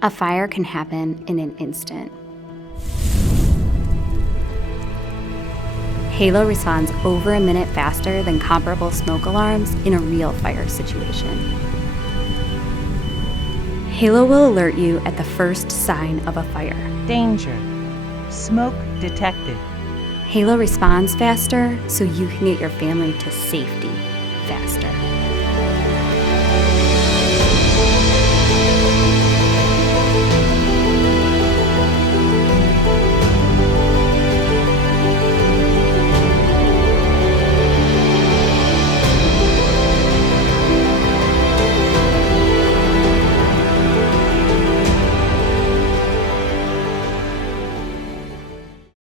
A fire can happen in an instant. Halo responds over a minute faster than comparable smoke alarms in a real fire situation. Halo will alert you at the first sign of a fire. Danger. Smoke detected. Halo responds faster so you can get your family to safety faster.